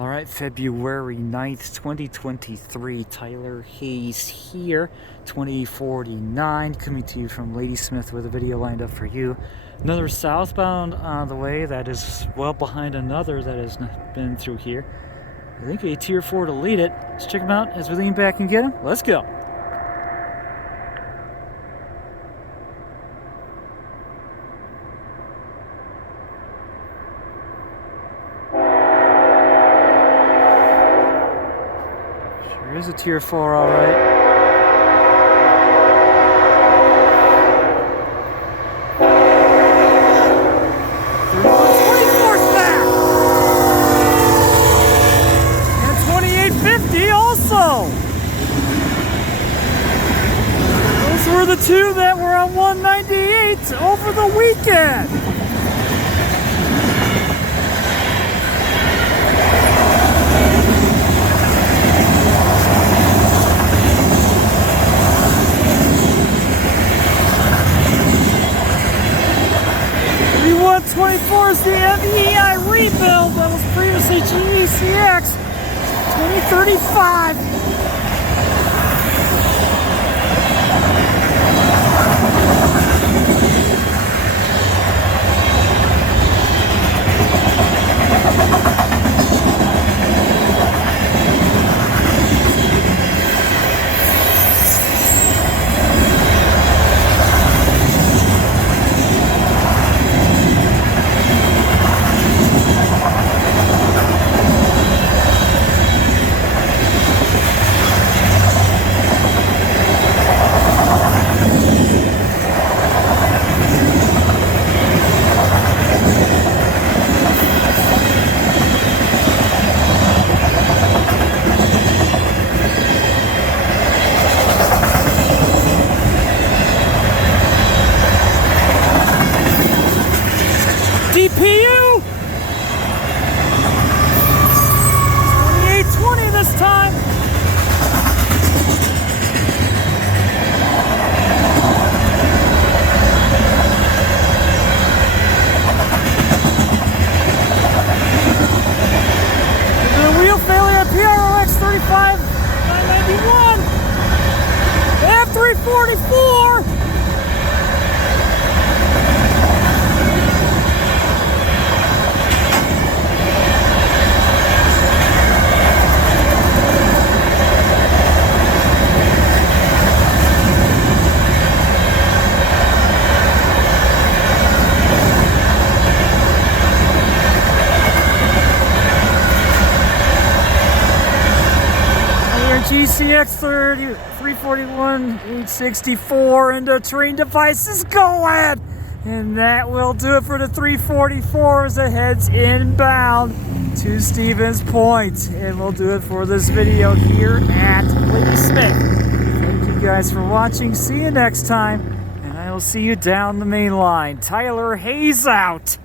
All right, February 9th, 2023, Tyler Hayes here, 2049, coming to you from Ladysmith with a video lined up for you. Another southbound on the way that is well behind another that has been through here. I think a Tier 4 to lead it. Let's check them out as we lean back and get them. Let's go. There's a Tier 4, all right. Back. And 2850 also. Those were the two that were on 198 over the weekend. The 124 is the MEI rebuild that was previously GECX 2035. DPU! 2820 this time. The wheel failure PROX 35991. M344. GCX 341 864 into train devices going, and that will do it for the 344 as it heads inbound to Stevens Point, and we'll do it for this video here at Ladysmith. Thank you guys for watching. See you next time, and I will see you down the main line. Tyler Hayes out.